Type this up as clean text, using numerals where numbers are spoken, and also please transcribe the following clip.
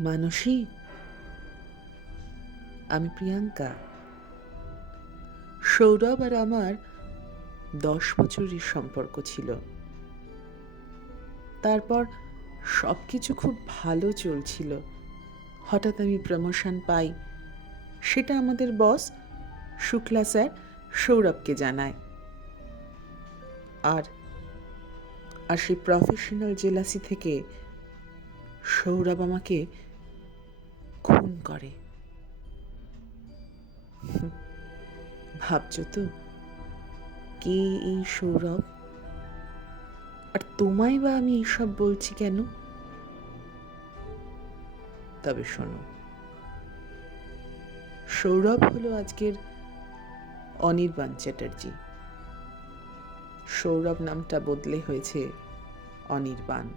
মানসী, আমি প্রিয়াঙ্কা। সৌরভ আর আমার 10 বছরের সম্পর্ক ছিল। তারপর সব কিছু খুব ভালো চলছিল। হঠাৎ আমি প্রমোশন পাই। সেটা আমাদের বস শুক্লা স্যার সৌরভকে জানায়। আর আর সেই প্রফেশনাল জেলাসি থেকে সৌরভ আমাকে খুন করে। ভাবছো তো কে এই সৌরভ? আর তোমায় বা আমি এইসব বলছি কেন? তবে শোনো, সৌরভ হলো আজকের অনির্বাণ চ্যাটার্জি। সৌরভ নামটা বদলে হয়েছে অনির্বাণ।